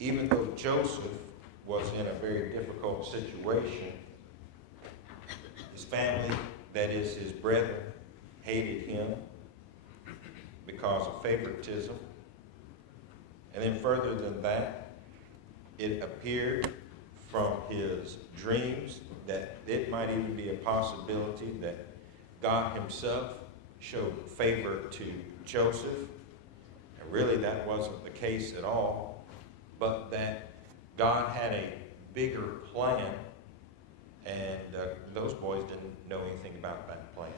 even though Joseph was in a very difficult situation, his family, that is his brethren, hated him because of favoritism. And then further than that, it appeared from his dreams that it might even be a possibility that God himself showed favor to Joseph. And really that wasn't the case at all, but that God had a bigger plan, and those boys didn't know anything about that plan.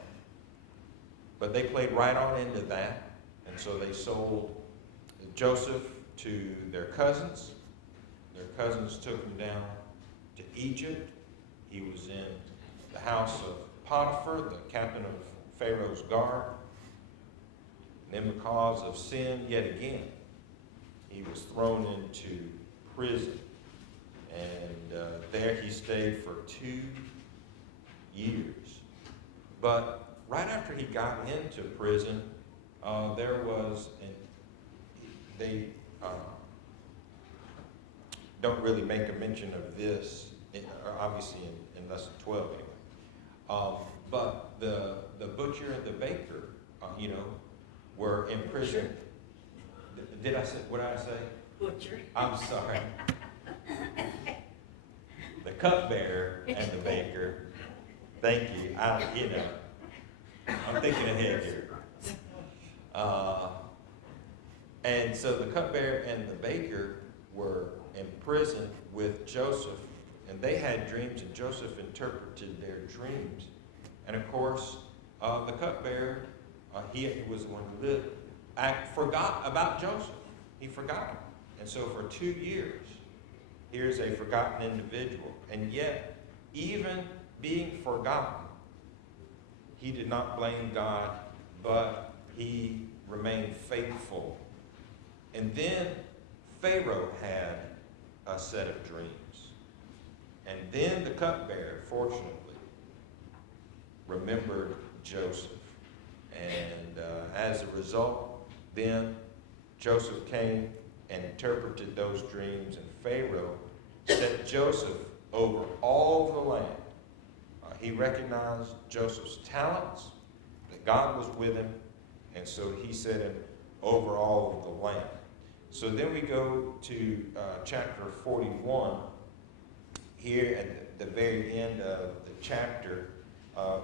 But they played right on into that, and so they sold Joseph to their cousins. Their cousins took him down to Egypt. He was in the house of Potiphar, the captain of Pharaoh's guard. And then because of sin, yet again, he was thrown into prison. And there he stayed for 2 years. But right after he got into prison, there was, they don't really make a mention of this, obviously in lesson 12 anyway. But the butcher and the baker, were in prison. Did I say, what did I say? Butcher. I'm sorry. The cupbearer and the baker. Thank you. I'm thinking ahead here. And so the cupbearer and the baker were in prison with Joseph, and they had dreams, and Joseph interpreted their dreams. And of course, the cupbearer, he was the one who lived, forgot about Joseph. He forgot him. And so for 2 years, here's a forgotten individual. And yet, even being forgotten, he did not blame God, but he remained faithful. And then Pharaoh had a set of dreams. And then the cupbearer, fortunately, remembered Joseph. And as a result, then Joseph came and interpreted those dreams, and Pharaoh set Joseph over all the land. He recognized Joseph's talents, that God was with him, and so he set him over all of the land. So then we go to chapter 41. Here at the very end of the chapter,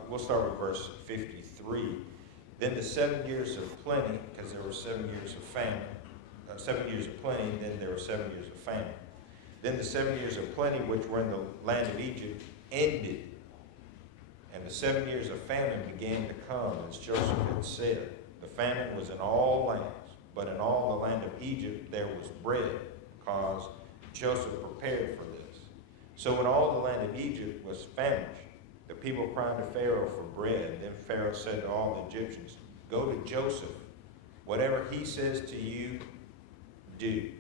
we'll start with verse 53. Then the 7 years of plenty, because there were 7 years of famine, 7 years of plenty, and then there were 7 years of famine. Then the 7 years of plenty, which were in the land of Egypt, ended. And the 7 years of famine began to come, as Joseph had said. The famine was in all lands, but in all the land of Egypt there was bread, because Joseph prepared for this. So when all the land of Egypt was famished, the people cried to Pharaoh for bread. Then Pharaoh said to all the Egyptians, "Go to Joseph. Whatever he says to you, do."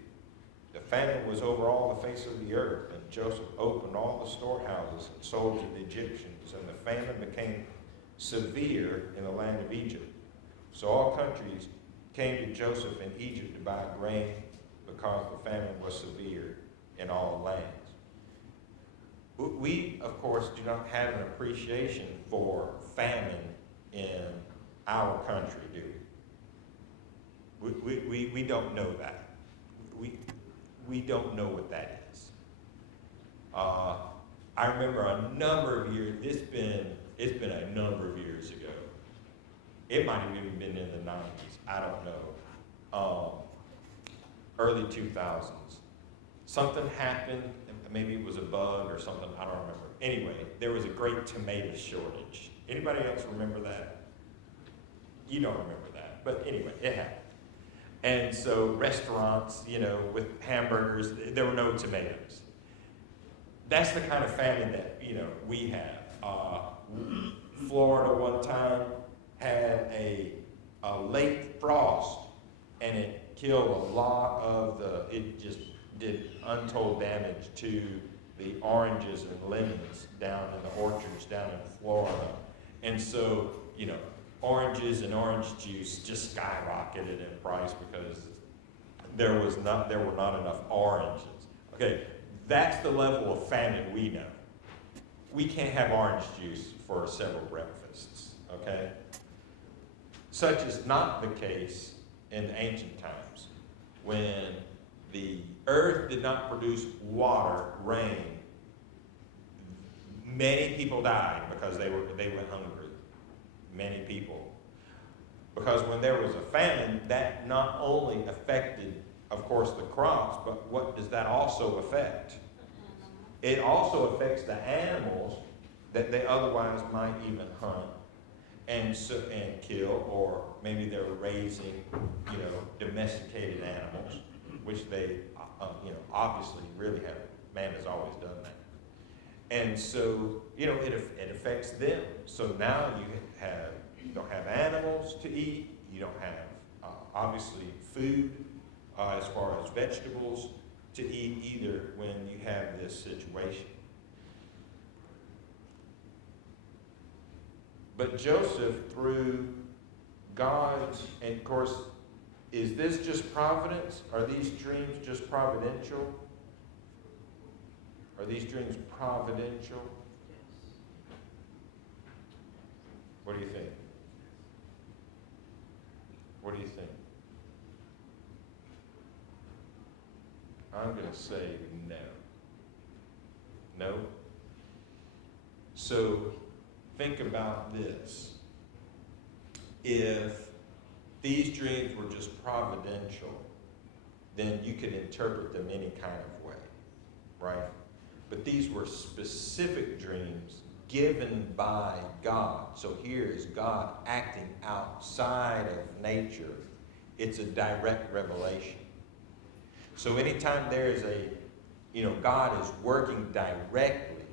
The famine was over all the face of the earth, and Joseph opened all the storehouses and sold to the Egyptians, and the famine became severe in the land of Egypt. So all countries came to Joseph in Egypt to buy grain, because the famine was severe in all lands. We, of course, do not have an appreciation for famine in our country, do we? We don't know that. We don't know what that is. I remember a number of years, it's been a number of years ago. It might have even been in the 90s, I don't know. Early 2000s. Something happened, maybe it was a bug or something, I don't remember. Anyway, there was a great tomato shortage. Anybody else remember that? You don't remember that, but anyway, it happened. And so restaurants, with hamburgers, there were no tomatoes. That's the kind of famine that, we have. Florida one time had a late frost, and it killed a lot of it just did untold damage to the oranges and lemons down in the orchards down in Florida. And so, oranges and orange juice just skyrocketed in price because there were not enough oranges. Okay, that's the level of famine we know. We can't have orange juice for several breakfasts, okay? Such is not the case in the ancient times. When the earth did not produce water, rain, many people died because they went hungry. Many people. Because when there was a famine, that not only affected, of course, the crops, but what does that also affect? It also affects the animals that they otherwise might even hunt and kill, or maybe they're raising, domesticated animals, which they, obviously really have. Man has always done that. And so, it affects them. So now you don't have animals to eat. You don't have, obviously, food as far as vegetables to eat either when you have this situation. But Joseph, through God's, and of course, is this just providence? Are these dreams just providential? Are these dreams providential? What do you think? What do you think? I'm going to say no. No? So think about this. If these dreams were just providential, then you could interpret them any kind of way, right? But these were specific dreams given by God. So here is God acting outside of nature. It's a direct revelation. So anytime there is God is working directly,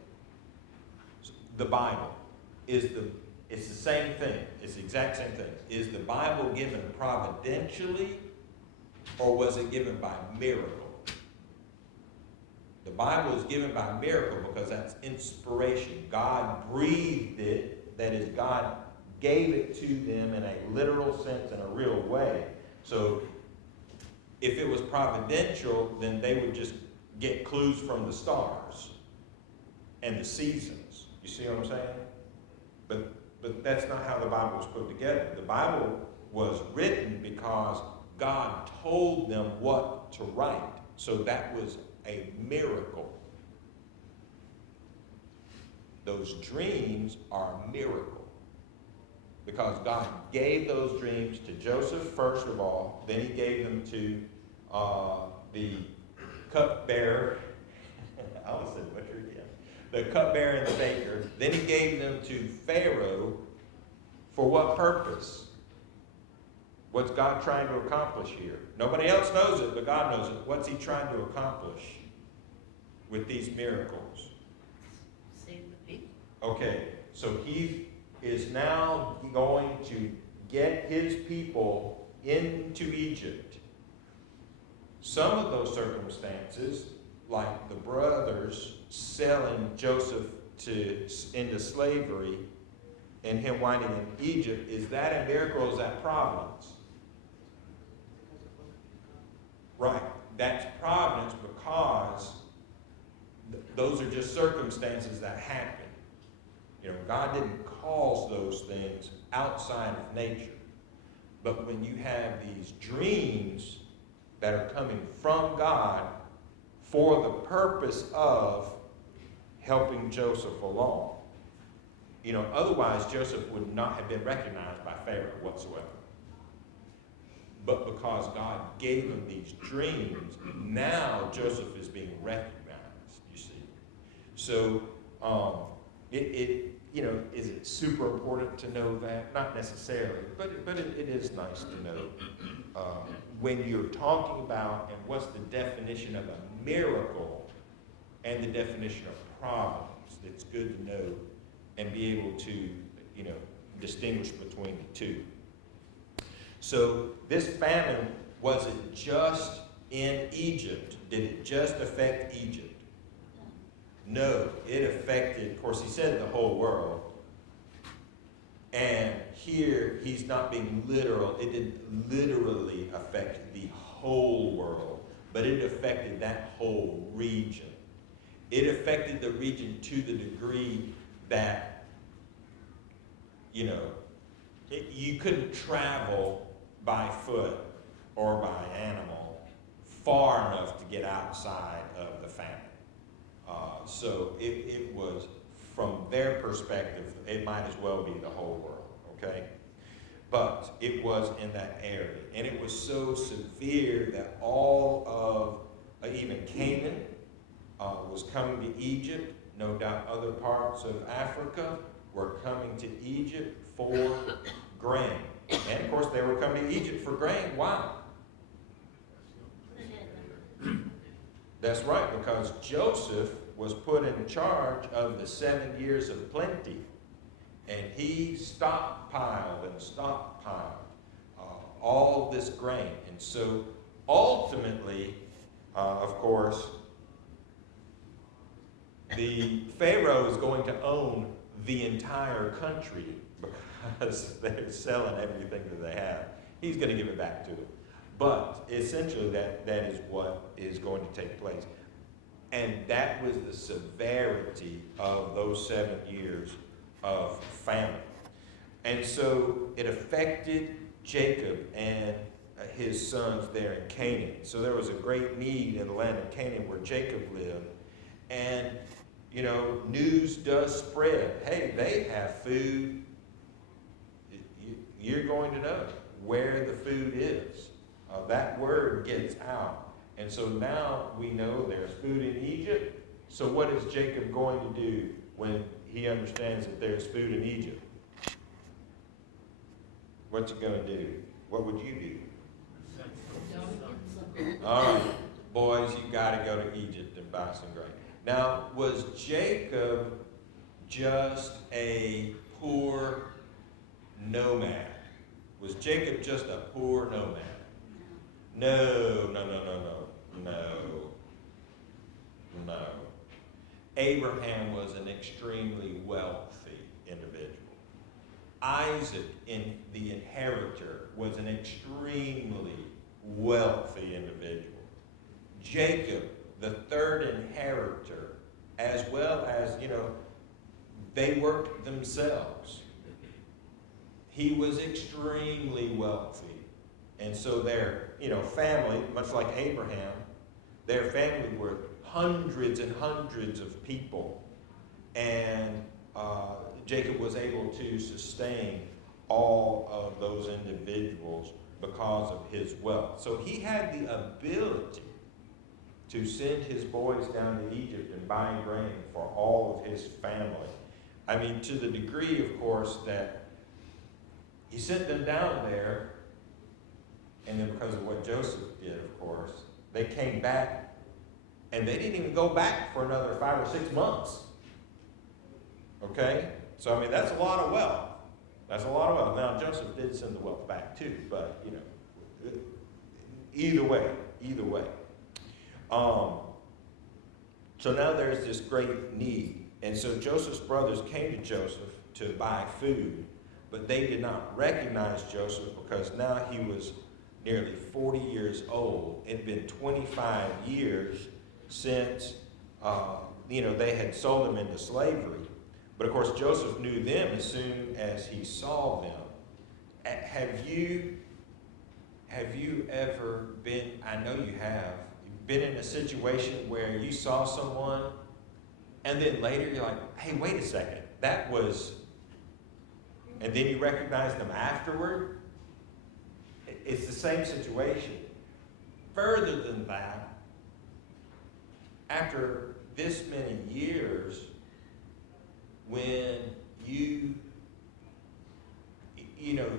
the Bible it's the same thing. It's the exact same thing. Is the Bible given providentially, or was it given by miracle? The Bible is given by miracle because that's inspiration. God breathed it. That is, God gave it to them in a literal sense, in a real way. So if it was providential, then they would just get clues from the stars and the seasons. You see what I'm saying? But that's not how the Bible was put together. The Bible was written because God told them what to write. So that was a miracle. Those dreams are a miracle because God gave those dreams to Joseph first of all, then he gave them to the cupbearer. I almost said butcher again. The cupbearer and the baker. Then he gave them to Pharaoh. For what purpose? What's God trying to accomplish here? Nobody else knows it, but God knows it. What's he trying to accomplish with these miracles? Save the people. Okay, so he is now going to get his people into Egypt. Some of those circumstances, like the brothers selling Joseph into slavery and him winding in Egypt, is that a miracle or is that providence? Right, that's providence because those are just circumstances that happen. God didn't cause those things outside of nature. But when you have these dreams that are coming from God for the purpose of helping Joseph along. Otherwise Joseph would not have been recognized by Pharaoh whatsoever. But because God gave him these dreams, now Joseph is being recognized, you see. So, is it super important to know that? Not necessarily, but it is nice to know. When you're talking about, and what's the definition of a miracle and the definition of providence, it's good to know and be able to, distinguish between the two. So this famine, was it just in Egypt? Did it just affect Egypt? No, it affected, of course, he said the whole world. And here, he's not being literal. It did literally affect the whole world, but it affected that whole region. It affected the region to the degree that, you know, you couldn't travel by foot or by animal far enough to get outside of the famine. So it was, from their perspective, it might as well be the whole world, okay? But it was in that area. And it was so severe that all of, even Canaan was coming to Egypt. No doubt other parts of Africa were coming to Egypt for grain. And of course they were coming to Egypt for grain. Why? That's right, because Joseph was put in charge of the 7 years of plenty. And he stockpiled all this grain. And so ultimately, of course, the Pharaoh is going to own the entire country because they're selling everything that they have. He's going to give it back to them. But essentially that is what is going to take place. And that was the severity of those 7 years of famine. And so it affected Jacob and his sons there in Canaan. So there was a great need in the land of Canaan where Jacob lived. And, you know, news does spread. Hey, they have food. You're going to know where the food is. That word gets out. And so now we know there's food in Egypt. So what is Jacob going to do when he understands that there's food in Egypt? What's he going to do? What would you do? All right, boys, you got to go to Egypt and buy some grain. Now, was Jacob just a poor nomad? Was Jacob just a poor nomad? No. Abraham was an extremely wealthy individual. Isaac, the inheritor, was an extremely wealthy individual. Jacob, the third inheritor, as well as, you know, they worked themselves. He was extremely wealthy. And so their, you know, family, much like Abraham, their family were hundreds and hundreds of people. And Jacob was able to sustain all of those individuals because of his wealth. So he had the ability to send his boys down to Egypt and buy grain for all of his family. I mean, to the degree, of course, that he sent them down there, and then because of what Joseph did, of course, they came back, and they didn't even go back for another 5 or 6 months. Okay? So, I mean, that's a lot of wealth. That's a lot of wealth. Now, Joseph did send the wealth back too, but, you know, either way. So now there's this great need. And so Joseph's brothers came to Joseph to buy food, but they did not recognize Joseph because now he was nearly 40 years old. It had been 25 years since, they had sold him into slavery. But of course, Joseph knew them as soon as he saw them. Have you ever been, I know you have, been in a situation where you saw someone and then later you're like, hey, wait a second, that was, and then you recognize them afterward? It's the same situation. Further than that, after this many years, when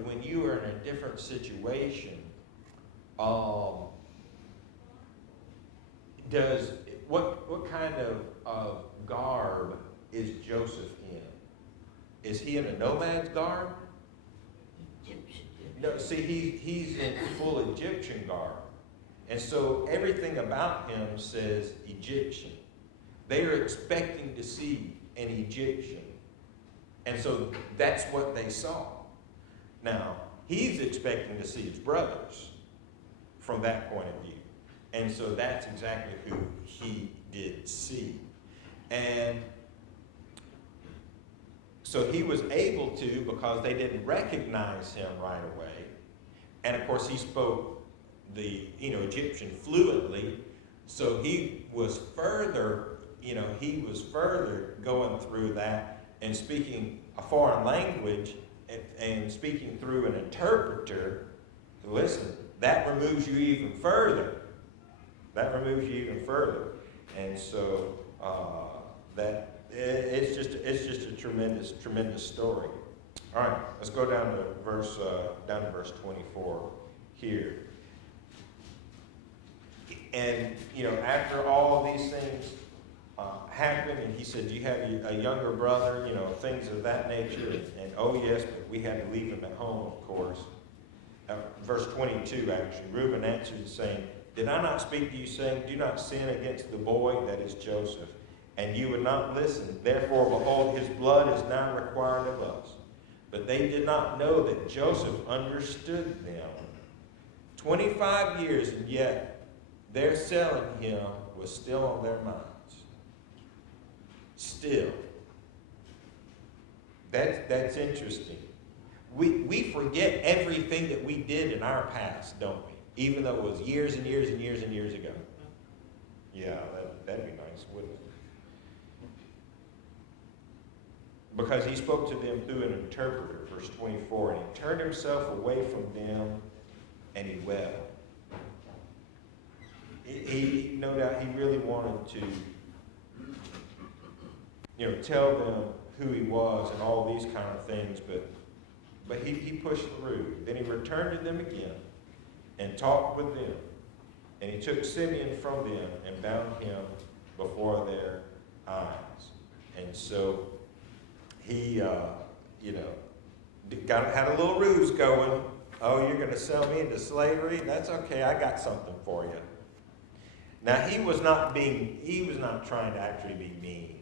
when you are in a different situation, what kind of garb is Joseph in? Is he in a nomad's garb? Egyptian. No, see, he's in full Egyptian garb. And so everything about him says Egyptian. They are expecting to see an Egyptian. And so that's what they saw. Now, he's expecting to see his brothers from that point of view. And so that's exactly who he did see. And so he was able to, because they didn't recognize him right away. And of course he spoke the Egyptian fluently. So he was further going through that and speaking a foreign language and speaking through an interpreter. Listen, that removes you even further. And so it's just a tremendous story. All right, let's go down to verse 24 here. And after all of these things happened, and he said, "Do you have a younger brother?" Things of that nature. And oh yes, but we had to leave him at home, of course. Verse 22, actually, Reuben answered, saying, "Did I not speak to you, saying, do not sin against the boy, that is Joseph? And you would not listen. Therefore, behold, his blood is now required of us." But they did not know that Joseph understood them. 25 years, and yet their selling him was still on their minds. Still. That's interesting. We forget everything that we did in our past, don't we? Even though it was years and years and years and years ago. Yeah, that'd be nice, wouldn't it? Because he spoke to them through an interpreter, verse 24, and he turned himself away from them and he wept. He no doubt he really wanted to tell them who he was and all these kind of things, but he pushed through. Then he returned to them again and talked with them. And he took Simeon from them and bound him before their eyes. And so he, had a little ruse going. "Oh, you're going to sell me into slavery? That's okay. I got something for you." Now, he was not trying to actually be mean,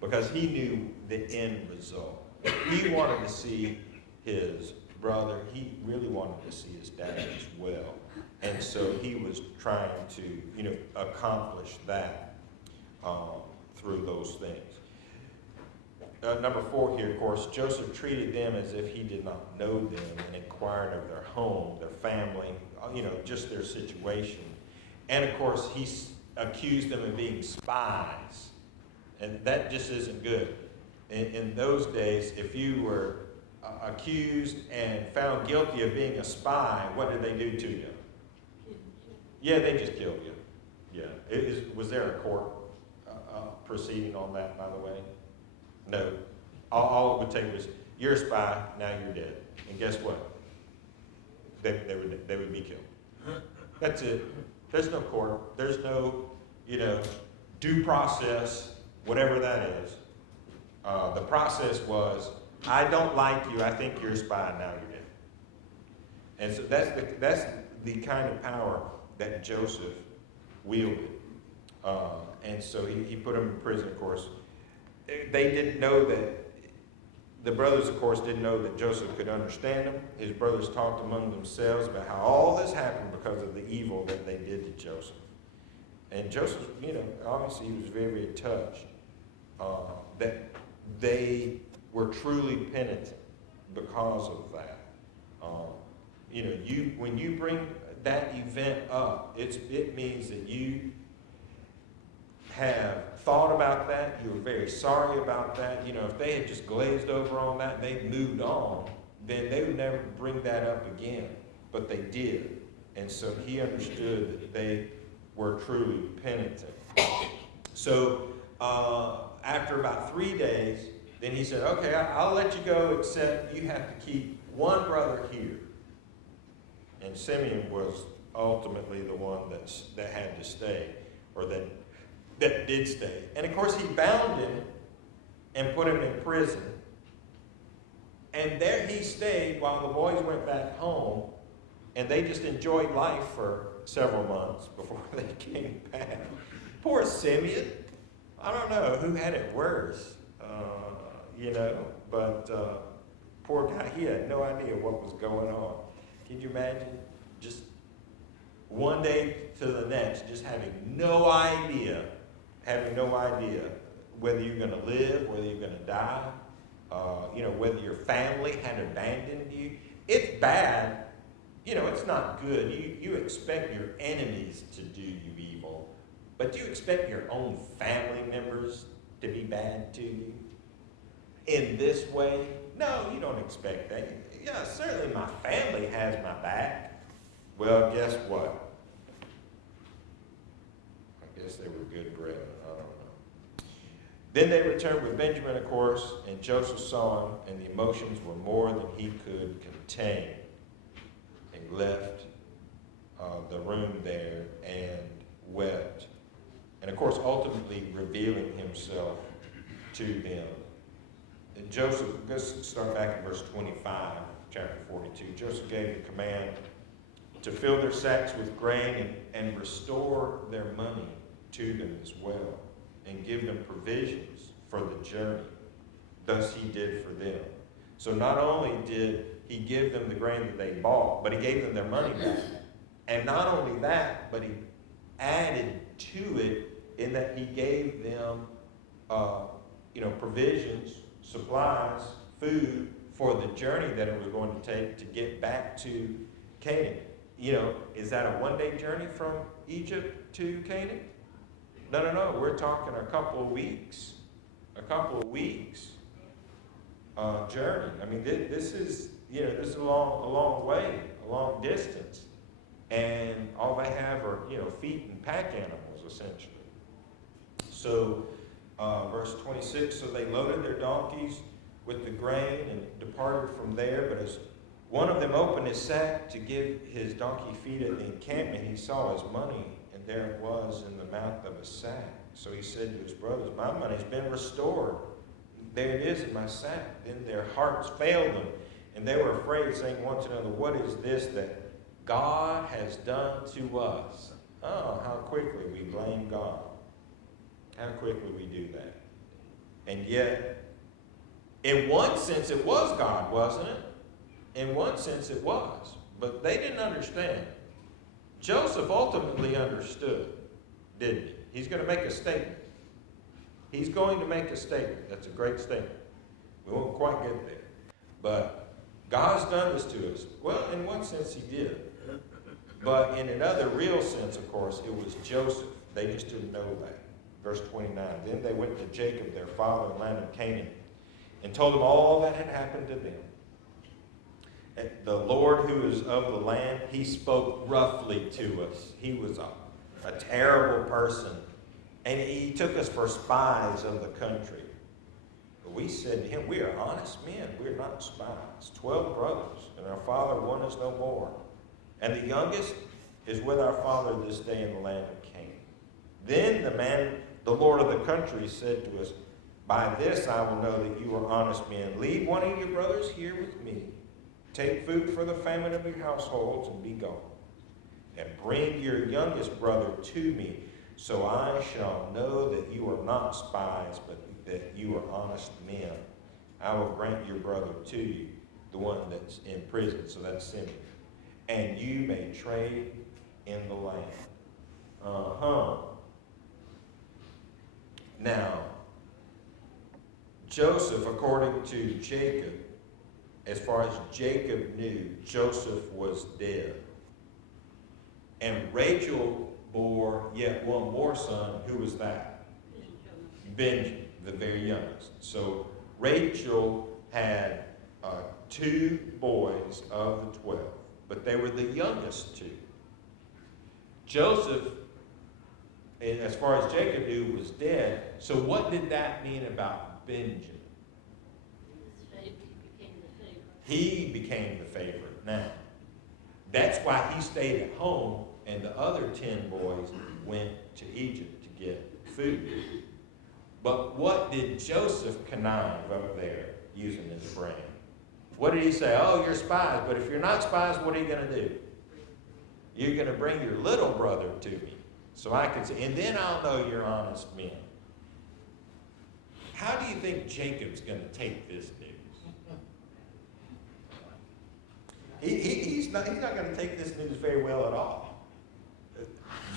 because he knew the end result. He wanted to see his brother. He really wanted to see his dad as well. And so he was trying to, accomplish that through those things. Number 4 here, of course, Joseph treated them as if he did not know them and inquired of their home, their family, just their situation. And of course, he accused them of being spies. And that just isn't good. In those days, if you were accused and found guilty of being a spy, what did they do to you? Yeah, they just killed you. Yeah. Was there a court proceeding on that, by the way? No. All it would take was, you're a spy, now you're dead. And guess what? They would be killed. That's it. There's no court. There's no, due process, whatever that is. The process was, I don't like you, I think you're a spy, now you're dead. And so that's the kind of power that Joseph wielded. And so he put him in prison, of course. They didn't know that, the brothers, of course, didn't know that Joseph could understand them. His brothers talked among themselves about how all this happened because of the evil that they did to Joseph. And Joseph, obviously he was very, very touched that they were truly penitent because of that. When you bring that event up, it means that you have thought about that, you were very sorry about that. If they had just glazed over on that and they'd moved on, then they would never bring that up again. But they did. And so he understood that they were truly penitent. So after about 3 days, then he said, "Okay, I'll let you go, except you have to keep one brother here." And Simeon was ultimately the one that had to stay, or that did stay. And of course, he bound him and put him in prison. And there he stayed while the boys went back home, and they just enjoyed life for several months before they came back. Poor Simeon. I don't know who had it worse, but poor guy, he had no idea what was going on. Can you imagine? Just one day to the next, just having no idea whether you're going to live, whether you're going to die, whether your family had abandoned you. It's bad. It's not good. You expect your enemies to do you evil, but do you expect your own family members to be bad to you in this way? No, you don't expect that. Yeah, certainly my family has my back. Well, guess what? I guess they were good brethren. I don't know. Then they returned with Benjamin, of course, and Joseph saw him, and the emotions were more than he could contain. And left the room there and wept. And of course, ultimately revealing himself to them. And Joseph, let's start back in verse 25, chapter 42. Joseph gave the command to fill their sacks with grain and restore their money to them as well, and give them provisions for the journey. Thus he did for them. So not only did he give them the grain that they bought, but he gave them their money back. And not only that, but he added to it in that he gave them provisions, supplies, food for the journey that it was going to take to get back to Canaan. Is that a one-day journey from Egypt to Canaan? No. We're talking a couple of weeks journey. I mean, this is a long way, a long distance, and all they have are feet and pack animals essentially. So, verse 26. So they loaded their donkeys with the grain and departed from there. But as one of them opened his sack to give his donkey feed at the encampment, he saw his money, and there it was in the mouth of a sack. So he said to his brothers, "My money's been restored. There it is in my sack." Then their hearts failed them, and they were afraid, saying one to another, "What is this that God has done to us?" Oh, how quickly we blame God. How quickly we do that. And yet, in one sense, it was God, wasn't it? In one sense, it was. But they didn't understand. Joseph ultimately understood, didn't he? He's going to make a statement. He's going to make a statement. That's a great statement. We won't quite get there. But God's done this to us. Well, in one sense, he did. But in another real sense, of course, it was Joseph. They just didn't know that. Verse 29. Then they went to Jacob, their father, in the land of Canaan, and told him all that had happened to them. And the Lord who is of the land, he spoke roughly to us. He was a terrible person. And he took us for spies of the country. But we said to him, "We are honest men. We are not spies. 12 brothers, and our father one is no more. And the youngest is with our father this day in the land of Canaan." Then the man, the Lord of the country, said to us, "By this I will know that you are honest men. Leave one of your brothers here with me. Take food for the famine of your households and be gone. And bring your youngest brother to me, so I shall know that you are not spies, but that you are honest men. I will grant your brother to you," the one that's in prison, so that's Simeon, "and you may trade in the land." Now, Joseph, according to Jacob, as far as Jacob knew, Joseph was dead. And Rachel bore yet one more son. Who was that? Benjamin, the very youngest. So Rachel had 2 boys of the 12, but they were the youngest 2. Joseph, as far as Jacob knew, was dead. So what did that mean about Benjamin? He became the favorite. Now, that's why he stayed at home, and the other 10 boys went to Egypt to get food. But what did Joseph connive up there using his brain? What did he say? "Oh, you're spies, but if you're not spies, what are you going to do? You're going to bring your little brother to me, so I can see, and then I'll know you're honest men." How do you think Jacob's going to take this news? He's not going to take this news very well at all.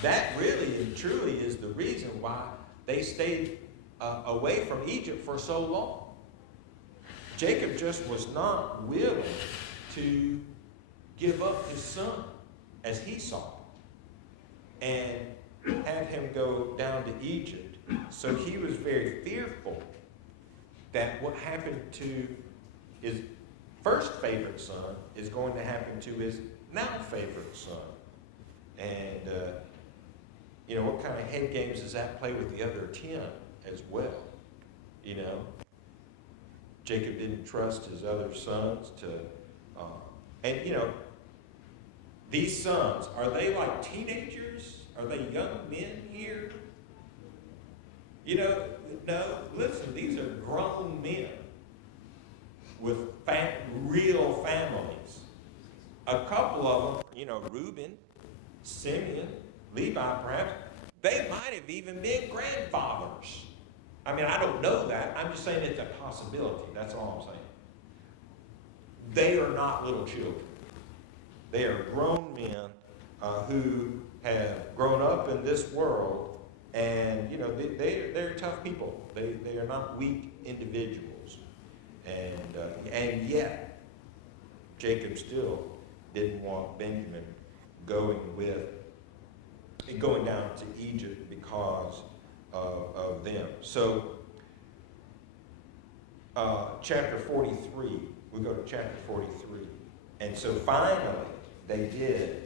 that really and truly is the reason why they stayed away from Egypt for so long. Jacob just was not willing to give up his son as he saw and have him go down to Egypt. So he was very fearful that what happened to his first favorite son is going to happen to his now favorite son. And, what kind of head games does that play with the other 10 as well? Jacob didn't trust his other sons to, these sons, are they like teenagers? Are they young men here? No, listen, these are grown men with real families. A couple of them, Reuben, Simeon, Levi perhaps, they might have even been grandfathers. I mean, I don't know that. I'm just saying it's a possibility. That's all I'm saying. They are not little children. They are grown men who have grown up in this world, and they're tough people. They are not weak individuals, and yet Jacob still didn't want Benjamin going down to Egypt because of them. So, chapter 43. We go to chapter 43, and so finally they did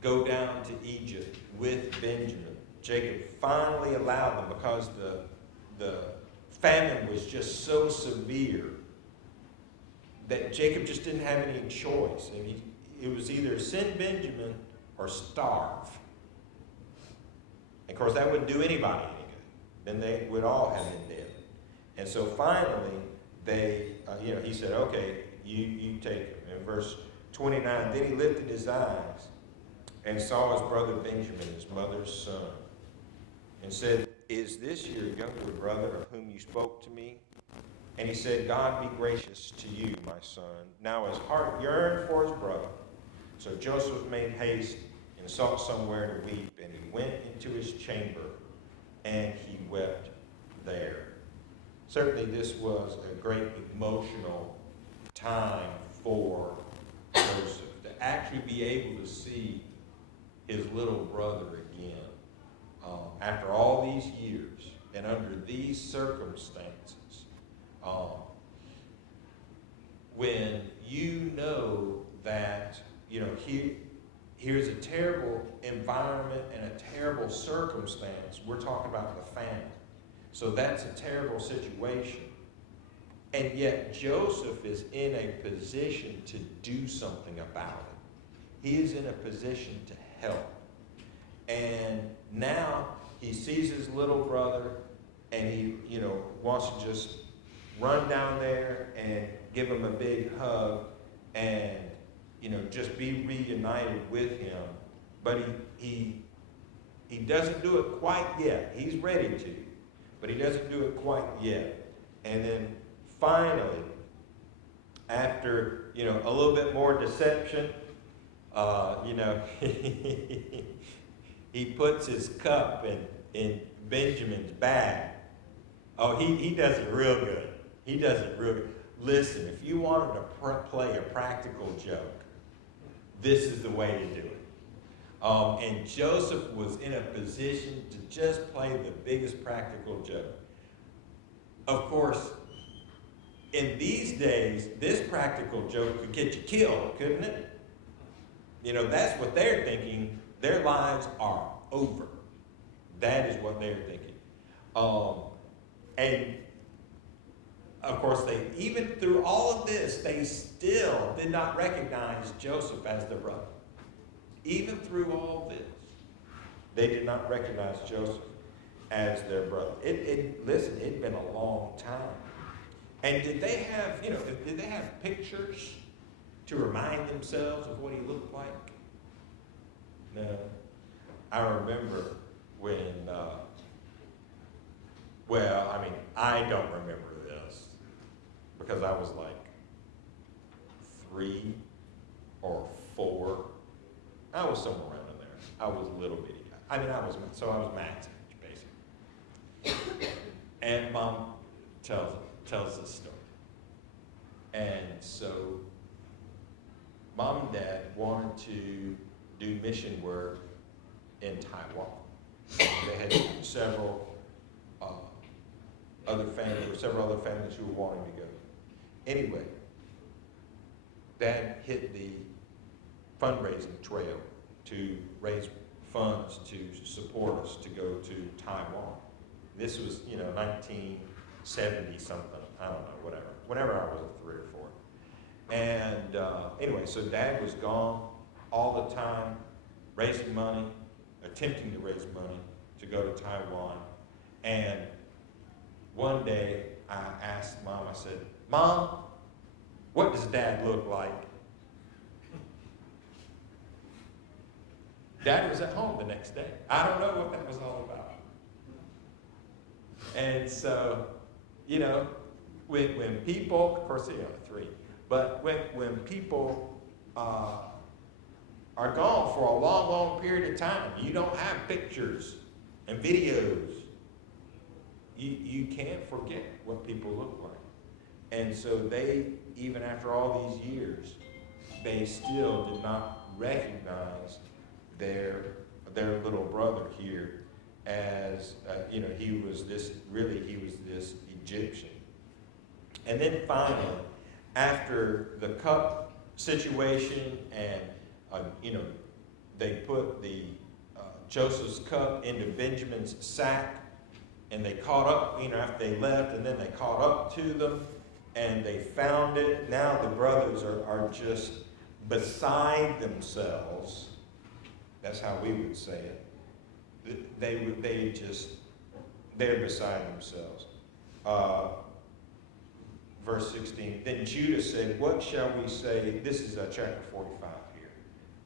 go down to Egypt with Benjamin. Jacob finally allowed them because the famine was just so severe that Jacob just didn't have any choice. I mean, it was either send Benjamin or starve. Of course, that wouldn't do anybody any good. Then they would all have been dead. And so finally, he said, okay, you take him. In verse 29, then he lifted his eyes and saw his brother Benjamin, his mother's son, and said, is this your younger brother of whom you spoke to me? And he said, God be gracious to you, my son. Now his heart yearned for his brother. So Joseph made haste and sought somewhere to weep, and he went into his chamber, and he wept there. Certainly this was a great emotional time for Joseph, to actually be able to see his little brother again after all these years and under these circumstances. When you know that, here's a terrible environment and a terrible circumstance. We're talking about the famine. So that's a terrible situation. And yet Joseph is in a position to do something about it. He is in a position to help. And now he sees his little brother, and he, wants to just run down there and give him a big hug and, just be reunited with him. But he doesn't do it quite yet. He's ready to, but he doesn't do it quite yet. And then finally, after, a little bit more deception, he puts his cup in Benjamin's bag. Oh, he does it real good. He does it real good. Listen, if you wanted to play a practical joke, this is the way to do it. And Joseph was in a position to just play the biggest practical joke. Of course, in these days, this practical joke could get you killed, couldn't it? That's what they're thinking. Their lives are over. That is what they're thinking. And of course, even through all of this, they still did not recognize Joseph as their brother. Even through all this, they did not recognize Joseph as their brother. Listen, it'd been a long time. And did they have pictures to remind themselves of what he looked like? No. I remember when, I don't remember this because I was like 3 or 4. I was somewhere around in there. I was a little bitty guy. I was Matt's age, basically. And Mom tells this story. And so Mom and Dad wanted to do mission work in Taiwan. They had several other families who were wanting to go. Anyway, Dad hit the fundraising trail to raise funds to support us to go to Taiwan. This was, 1970 something. I don't know, whenever I was 3 or 4. And anyway, so Dad was gone all the time, raising money, attempting to raise money to go to Taiwan. And one day I asked Mom, I said, Mom, what does Dad look like? Dad was at home the next day. I don't know what that was all about. And so, when people, of course, 3, but when people are gone for a long, long period of time, you don't have pictures and videos. You can't forget what people look like. And so they, even after all these years, they still did not recognize their little brother here as, he was this Egyptian. And then finally, after the cup situation and, they put the Joseph's cup into Benjamin's sack, and they caught up, after they left, and then they caught up to them, and they found it. Now the brothers are just beside themselves. That's how we would say it. They're beside themselves. Verse 16, then Judah said, what shall we say? This is chapter 45 here.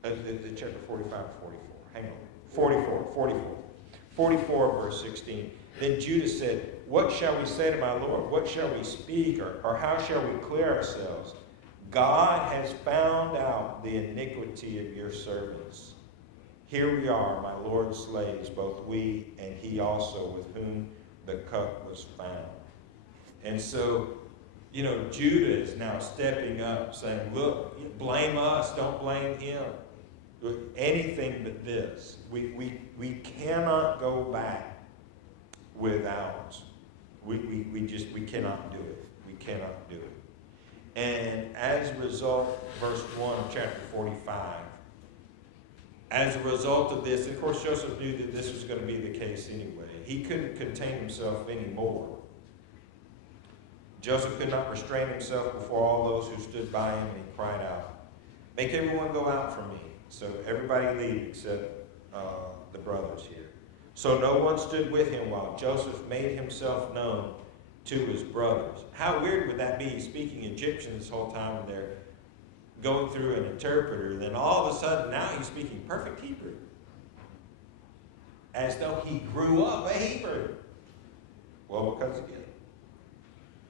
The chapter 45 or 44. Hang on. 44, verse 16. Then Judah said, what shall we say to my Lord? What shall we speak? Or how shall we clear ourselves? God has found out the iniquity of your servants. Here we are, my Lord's slaves, both we and he also, with whom the cup was found. And so, Judah is now stepping up, saying, look, blame us, don't blame him. Anything but this. We cannot go back without. We cannot do it. We cannot do it. And as a result, verse 1 of chapter 45, as a result of this, of course, Joseph knew that this was going to be the case anyway. He couldn't contain himself anymore. Joseph could not restrain himself before all those who stood by him, and he cried out, make everyone go out from me. So everybody leave except the brothers here. So no one stood with him while Joseph made himself known to his brothers. How weird would that be, speaking Egyptian this whole time, and they're going through an interpreter, then all of a sudden now he's speaking perfect Hebrew. As though he grew up a Hebrew. Well, because he did.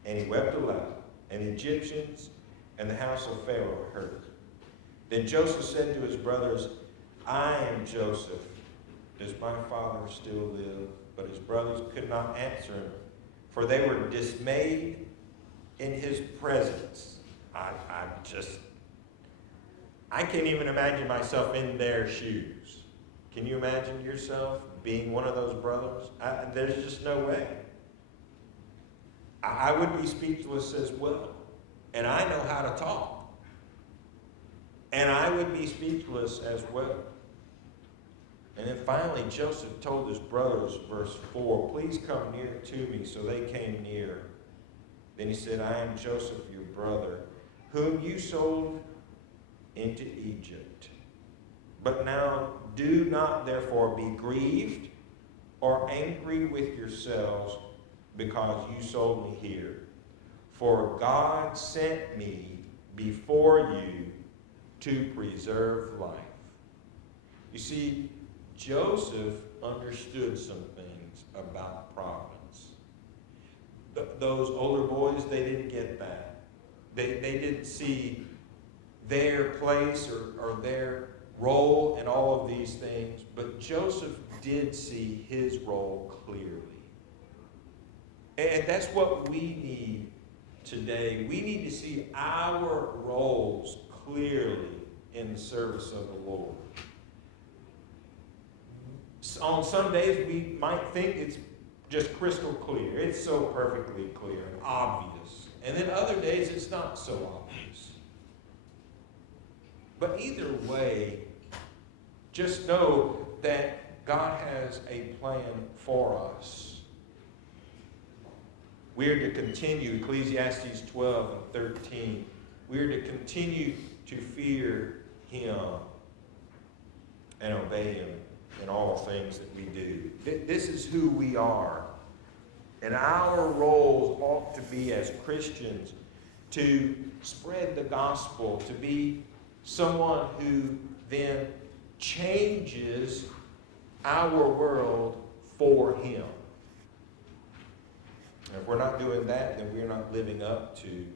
And he wept aloud, and the Egyptians and the house of Pharaoh heard. Then Joseph said to his brothers, I am Joseph. Does my father still live? But his brothers could not answer him, for they were dismayed in his presence. I can't even imagine myself in their shoes. Can you imagine yourself being one of those brothers? There's just no way. I would be speechless as well. And I know how to talk. And I would be speechless as well. And then finally, Joseph told his brothers, verse 4, please come near to me. So they came near. Then he said, I am Joseph, your brother, whom you sold into Egypt. But now do not therefore be grieved or angry with yourselves because you sold me here. For God sent me before you to preserve life. You see, Joseph understood some things about providence. Those older boys, they didn't get that. They didn't see their place or their role in all of these things, but Joseph did see his role clearly. And that's what we need today. We need to see our roles clearly in the service of the Lord. On some days, we might think it's just crystal clear. It's so perfectly clear and obvious. And then other days, it's not so obvious. But either way, just know that God has a plan for us. We're to continue, Ecclesiastes 12 and 13, we're to continue to fear Him and obey Him in all things that we do. This is who we are. And our roles ought to be as Christians to spread the gospel, to be someone who then changes our world for Him. And if we're not doing that, then we're not living up to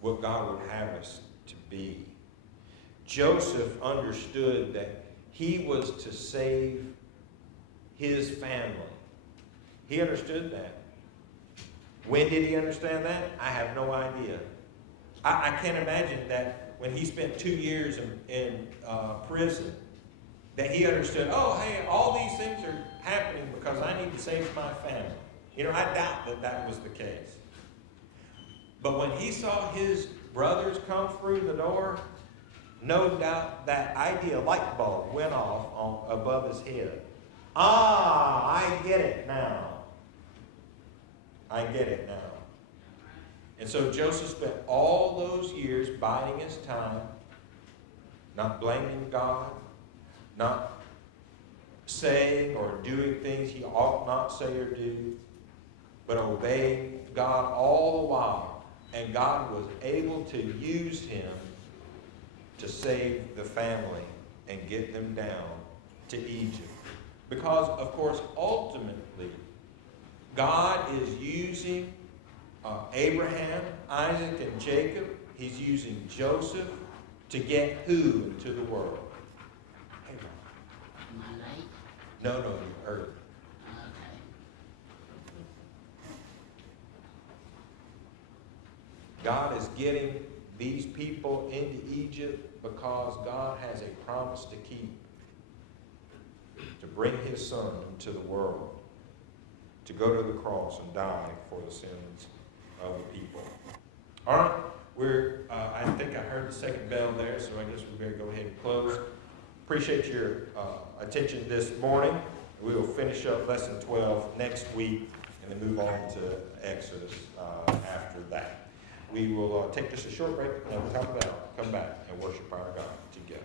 what God would have us to be. Joseph understood that he was to save his family. He understood that. When did he understand that? I have no idea. I can't imagine that when he spent 2 years in prison, that he understood, oh, hey, all these things are happening because I need to save my family. You know, I doubt that that was the case. But when he saw his brothers come through the door, no doubt that idea light bulb went off above his head. Ah, I get it now. I get it now. And so Joseph spent all those years biding his time, not blaming God, not saying or doing things he ought not say or do, but obeying God all the while. And God was able to use him to save the family and get them down to Egypt. Because, of course, ultimately, God is using Abraham, Isaac, and Jacob. He's using Joseph to get who into the world? Abraham. Am I late? No, you heard. Okay. God is getting these people into Egypt because God has a promise to keep. To bring his son into the world. To go to the cross and die for the sins of the people. All right, I think I heard the second bell there, so I guess we better go ahead and close. Appreciate your attention this morning. We will finish up lesson 12 next week and then move on to Exodus after that. We will take just a short break and we'll come back and worship our God together.